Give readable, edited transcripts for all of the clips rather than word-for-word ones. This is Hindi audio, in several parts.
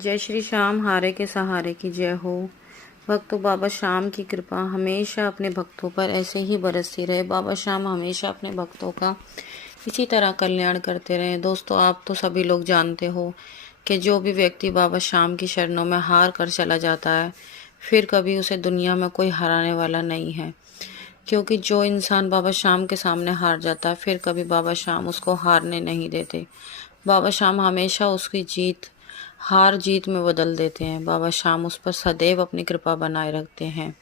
जय श्री श्याम, हारे के सहारे की जय हो। भक्तों, बाबा श्याम की कृपा हमेशा अपने भक्तों पर ऐसे ही बरसती रहे। बाबा श्याम हमेशा अपने भक्तों का इसी तरह कल्याण करते रहे। दोस्तों, आप तो सभी लोग जानते हो कि जो भी व्यक्ति बाबा श्याम की शरणों में हार कर चला जाता है, फिर कभी उसे दुनिया में कोई हराने वाला नहीं है। क्योंकि जो इंसान बाबा श्याम के सामने हार जाता है, फिर कभी बाबा श्याम उसको हारने नहीं देते। बाबा श्याम हमेशा उसकी हार जीत में बदल देते हैं। बाबा श्याम उस पर सदैव अपनी कृपा बनाए रखते हैं।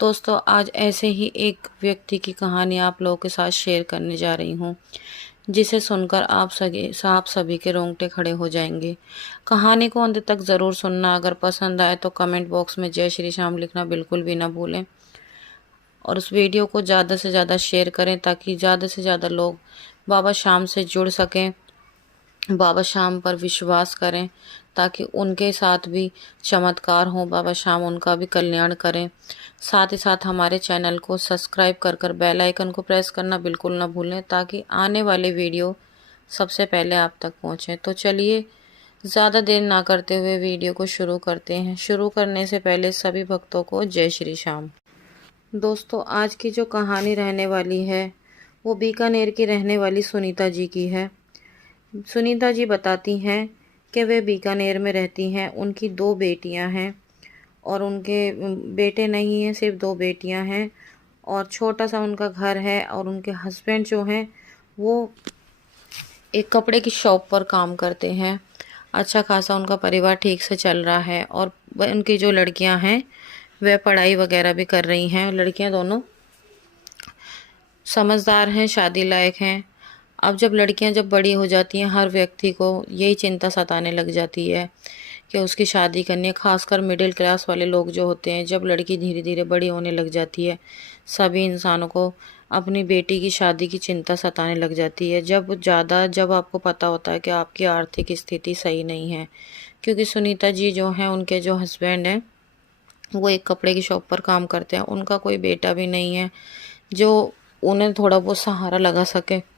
दोस्तों, आज ऐसे ही एक व्यक्ति की कहानी आप लोगों के साथ शेयर करने जा रही हूँ, जिसे सुनकर आप सभी के रोंगटे खड़े हो जाएंगे। कहानी को अंत तक ज़रूर सुनना। अगर पसंद आए तो कमेंट बॉक्स में जय श्री श्याम लिखना बिल्कुल भी ना भूलें, और उस वीडियो को ज़्यादा से ज़्यादा शेयर करें ताकि ज़्यादा से ज़्यादा लोग बाबा श्याम से जुड़ सकें, बाबा श्याम पर विश्वास करें ताकि उनके साथ भी चमत्कार हो, बाबा श्याम उनका भी कल्याण करें। साथ ही साथ हमारे चैनल को सब्सक्राइब कर बेल आइकन को प्रेस करना बिल्कुल ना भूलें ताकि आने वाले वीडियो सबसे पहले आप तक पहुंचे। तो चलिए, ज़्यादा देर ना करते हुए वीडियो को शुरू करते हैं। शुरू करने से पहले सभी भक्तों को जय श्री श्याम। दोस्तों, आज की जो कहानी रहने वाली है वो बीकानेर की रहने वाली सुनीता जी की है। सुनीता जी बताती हैं कि वे बीकानेर में रहती हैं। उनकी 2 बेटियां हैं और उनके बेटे नहीं हैं, सिर्फ 2 बेटियां हैं और छोटा सा उनका घर है। और उनके हस्बैंड जो हैं वो एक कपड़े की शॉप पर काम करते हैं। अच्छा खासा उनका परिवार ठीक से चल रहा है। और उनकी जो लड़कियां हैं वह पढ़ाई वगैरह भी कर रही हैं। लड़कियां दोनों समझदार हैं, शादी लायक हैं। अब जब लड़कियां बड़ी हो जाती हैं, हर व्यक्ति को यही चिंता सताने लग जाती है कि उसकी शादी करनी है। खासकर मिडिल क्लास वाले लोग जो होते हैं, जब लड़की धीरे धीरे बड़ी होने लग जाती है, सभी इंसानों को अपनी बेटी की शादी की चिंता सताने लग जाती है। जब आपको पता होता है कि आपकी आर्थिक स्थिति सही नहीं है। क्योंकि सुनीता जी जो हैं, उनके जो हस्बैंड हैं वो एक कपड़े की शॉप पर काम करते हैं। उनका कोई बेटा भी नहीं है जो उन्हें थोड़ा बहुत सहारा लगा सके।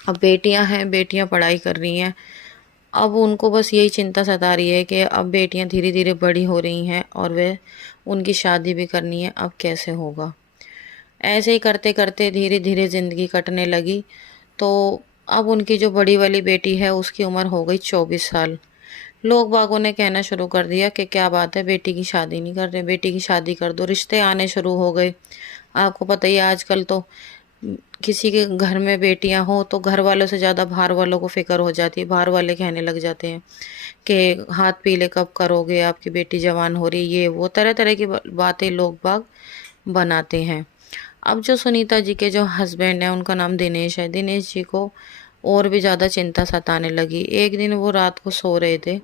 अब बेटियां हैं, बेटियां पढ़ाई कर रही हैं। अब उनको बस यही चिंता सता रही है कि अब बेटियां धीरे धीरे बड़ी हो रही हैं और वे उनकी शादी भी करनी है। अब कैसे होगा। ऐसे ही करते करते धीरे धीरे ज़िंदगी कटने लगी। तो अब उनकी जो बड़ी वाली बेटी है उसकी उम्र हो गई 24 साल। लोग बागों ने कहना शुरू कर दिया कि क्या बात है, बेटी की शादी नहीं कर रहे, बेटी की शादी कर दो। रिश्ते आने शुरू हो गए। आपको पता ही है, आजकल तो किसी के घर में बेटियां हो तो घर वालों से ज़्यादा बाहर वालों को फिक्र हो जाती है। बाहर वाले कहने लग जाते हैं कि हाथ पीले कब करोगे, आपकी बेटी जवान हो रही, ये वो तरह तरह की बातें लोग बाग बनाते हैं। अब जो सुनीता जी के जो हस्बैंड हैं, उनका नाम दिनेश है। दिनेश जी को और भी ज़्यादा चिंता सताने लगी। एक दिन वो रात को सो रहे थे,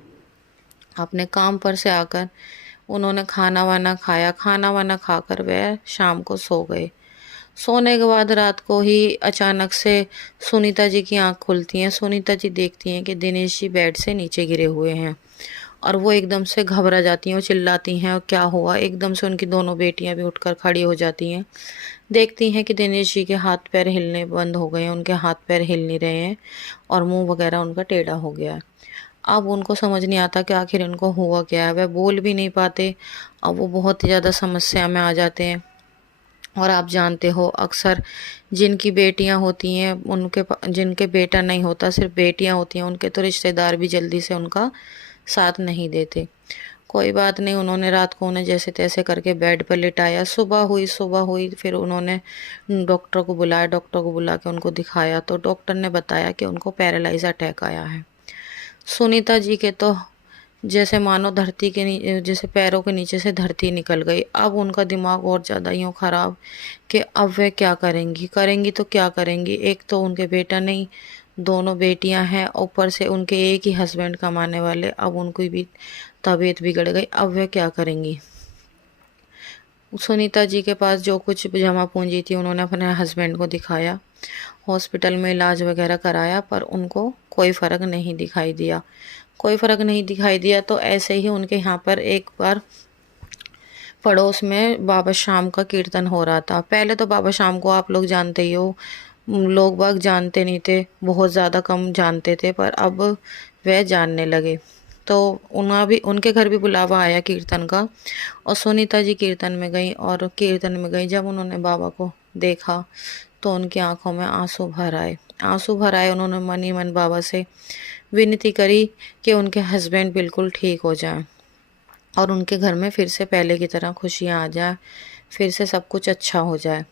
अपने काम पर से आकर उन्होंने खाना वाना खाया। खाना वाना खाकर वह शाम को सो गए। सोने के बाद रात को ही अचानक से सुनीता जी की आंख खुलती हैं। सुनीता जी देखती हैं कि दिनेश जी बेड से नीचे गिरे हुए हैं और वो एकदम से घबरा जाती हैं और चिल्लाती हैं, और क्या हुआ। एकदम से उनकी दोनों बेटियां भी उठकर खड़ी हो जाती हैं। देखती हैं कि दिनेश जी के हाथ पैर हिलने बंद हो गए हैं, उनके हाथ पैर हिल नहीं रहे हैं और मुंह वगैरह उनका टेढ़ा हो गया है। अब उनको समझ नहीं आता कि आखिर इनको हुआ क्या है। वह बोल भी नहीं पाते। अब वो बहुत ही ज़्यादा समस्या में आ जाते हैं। और आप जानते हो, अक्सर जिनकी बेटियां होती हैं जिनके बेटा नहीं होता, सिर्फ बेटियां होती हैं, उनके तो रिश्तेदार भी जल्दी से उनका साथ नहीं देते। कोई बात नहीं, उन्होंने रात को उन्हें जैसे तैसे करके बेड पर लिटाया। सुबह हुई फिर उन्होंने डॉक्टर को बुलाया। डॉक्टर को बुला के उनको दिखाया तो डॉक्टर ने बताया कि उनको पैरालाइज अटैक आया है। सुनीता जी के तो जैसे मानो जैसे पैरों के नीचे से धरती निकल गई। अब उनका दिमाग और ज़्यादा यूँ ख़राब कि अब वे क्या करेंगी तो क्या करेंगी। एक तो उनके बेटा नहीं, दोनों बेटियां हैं, ऊपर से उनके एक ही हस्बैंड कमाने वाले। अब उनकी भी तबीयत बिगड़ गई। अब वे क्या करेंगी। सुनीता जी के पास जो कुछ जमा पूंजी थी उन्होंने अपने हस्बैंड को दिखाया, हॉस्पिटल में इलाज वगैरह कराया, पर उनको कोई फ़र्क नहीं दिखाई दिया। तो ऐसे ही उनके यहाँ पर एक बार पड़ोस में बाबा श्याम का कीर्तन हो रहा था। पहले तो बाबा श्याम को आप लोग जानते ही हो, लोग बाग जानते नहीं थे, बहुत ज़्यादा कम जानते थे, पर अब वह जानने लगे। तो उनके घर भी बुलावा आया कीर्तन का, और सुनीता जी कीर्तन में गई। और कीर्तन में गई, जब उन्होंने बाबा को देखा तो उनकी आंखों में आंसू भर आए। आंसू भर आए, उन्होंने मन ही मन बाबा से विनती करी कि उनके हस्बैंड बिल्कुल ठीक हो जाएं और उनके घर में फिर से पहले की तरह खुशियाँ आ जाए, फिर से सब कुछ अच्छा हो जाए।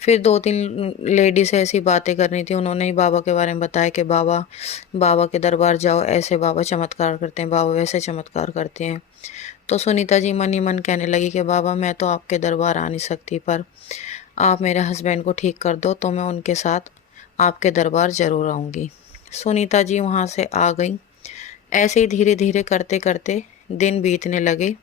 फिर 2-3 लेडीज़ ऐसी बातें कर रही थी, उन्होंने ही बाबा के बारे में बताया कि बाबा बाबा के दरबार जाओ, ऐसे बाबा चमत्कार करते हैं, बाबा वैसे चमत्कार करते हैं। तो सुनीता जी मन ही मन कहने लगी कि बाबा मैं तो आपके दरबार आ नहीं सकती, पर आप मेरे हस्बैंड को ठीक कर दो तो मैं उनके साथ आपके दरबार ज़रूर आऊँगी। सुनीता जी वहाँ से आ गई। ऐसे ही धीरे धीरे करते करते दिन बीतने लगे।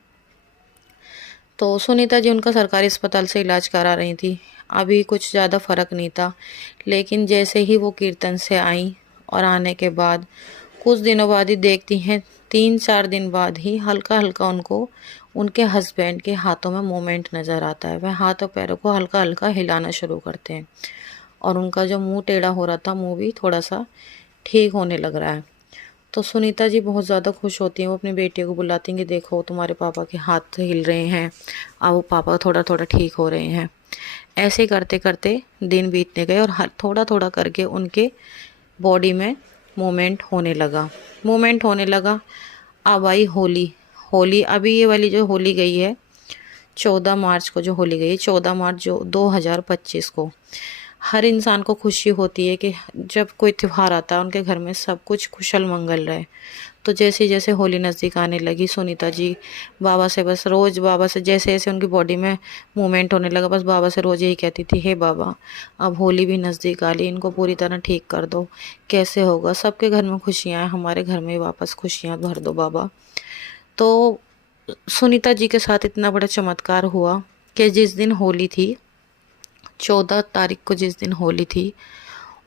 तो सुनीता जी उनका सरकारी अस्पताल से इलाज करा रही थी। अभी कुछ ज़्यादा फ़र्क नहीं था, लेकिन जैसे ही वो कीर्तन से आई और आने के बाद कुछ दिनों बाद ही देखती हैं, 3-4 दिन बाद ही हल्का हल्का उनको उनके हस्बैंड के हाथों में मूवमेंट नज़र आता है। वह हाथ और पैरों को हल्का हल्का हिलाना शुरू करते हैं और उनका जो मुंह टेढ़ा हो रहा था, मुंह भी थोड़ा सा ठीक होने लग रहा है। तो सुनीता जी बहुत ज़्यादा खुश होती हैं। वो अपनी बेटी को बुलाती हैं कि देखो तुम्हारे पापा के हाथ हिल रहे हैं, अब वो पापा थोड़ा थोड़ा ठीक हो रहे हैं। ऐसे करते करते दिन बीतने गए और हर थोड़ा थोड़ा करके उनके बॉडी में मूवमेंट होने लगा। अब आई होली। होली अभी ये वाली जो होली गई है 14 मार्च को, जो होली गई 14 मार्च जो 2025 को, हर इंसान को खुशी होती है कि जब कोई त्यौहार आता है उनके घर में सब कुछ कुशल मंगल रहे। तो जैसे जैसे होली नज़दीक आने लगी, सुनीता जी बाबा से बस रोज़, बाबा से जैसे जैसे उनकी बॉडी में मूवमेंट होने लगा, बस बाबा से रोज़ यही कहती थी, हे बाबा अब होली भी नज़दीक आ ली, इनको पूरी तरह ठीक कर दो, कैसे होगा, सबके घर में खुशियाँ हैं, हमारे घर में वापस खुशियाँ भर दो बाबा। तो सुनीता जी के साथ इतना बड़ा चमत्कार हुआ कि जिस दिन होली थी, 14 तारीख को जिस दिन होली थी,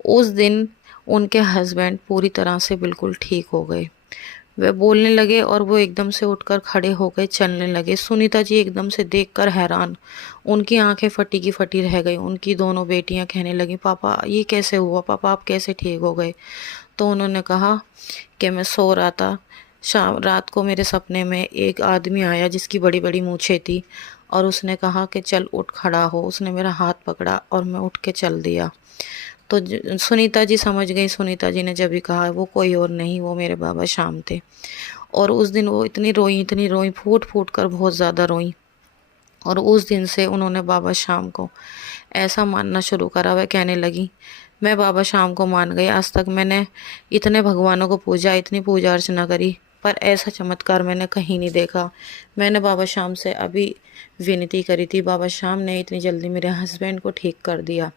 उस दिन उनके हस्बैंड पूरी तरह से बिल्कुल ठीक हो गए। वे बोलने लगे और वो एकदम से उठकर खड़े हो गए, चलने लगे। सुनीता जी एकदम से देखकर हैरान, उनकी आंखें फटी की फटी रह गई। उनकी दोनों बेटियां कहने लगी, पापा ये कैसे हुआ, पापा आप कैसे ठीक हो गए। तो उन्होंने कहा कि मैं सो रहा था, शाम रात को मेरे सपने में एक आदमी आया जिसकी बड़ी बड़ी मूछें थी और उसने कहा कि चल उठ खड़ा हो। उसने मेरा हाथ पकड़ा और मैं उठ के चल दिया। तो सुनीता जी समझ गई। सुनीता जी ने जब भी कहा वो कोई और नहीं, वो मेरे बाबा श्याम थे। और उस दिन वो इतनी रोई, फूट फूट कर बहुत ज़्यादा रोई। और उस दिन से उन्होंने बाबा श्याम को ऐसा मानना शुरू करा। वह कहने लगी, मैं बाबा श्याम को मान गई। आज तक मैंने इतने भगवानों को पूजा, इतनी पूजा अर्चना करी, पर ऐसा चमत्कार मैंने कहीं नहीं देखा। मैंने बाबा श्याम से अभी विनती करी थी, बाबा श्याम ने इतनी जल्दी मेरे हस्बैंड को ठीक कर दिया।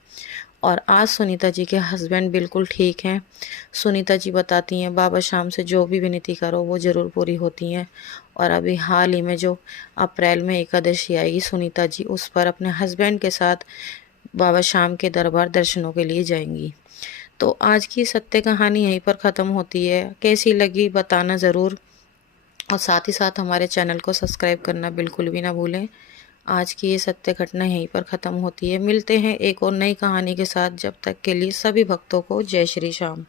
और आज सुनीता जी के हस्बैंड बिल्कुल ठीक हैं। सुनीता जी बताती हैं, बाबा श्याम से जो भी विनती करो वो ज़रूर पूरी होती हैं। और अभी हाल ही में जो अप्रैल में एकादशी आएगी, सुनीता जी उस पर अपने हस्बैंड के साथ बाबा श्याम के दरबार दर्शनों के लिए जाएंगी। तो आज की सत्य कहानी यहीं पर ख़त्म होती है। कैसी लगी बताना ज़रूर, और साथ ही साथ हमारे चैनल को सब्सक्राइब करना बिल्कुल भी ना भूलें। आज की ये सत्य घटना यहीं पर ख़त्म होती है। मिलते हैं एक और नई कहानी के साथ। जब तक के लिए सभी भक्तों को जय श्री श्याम।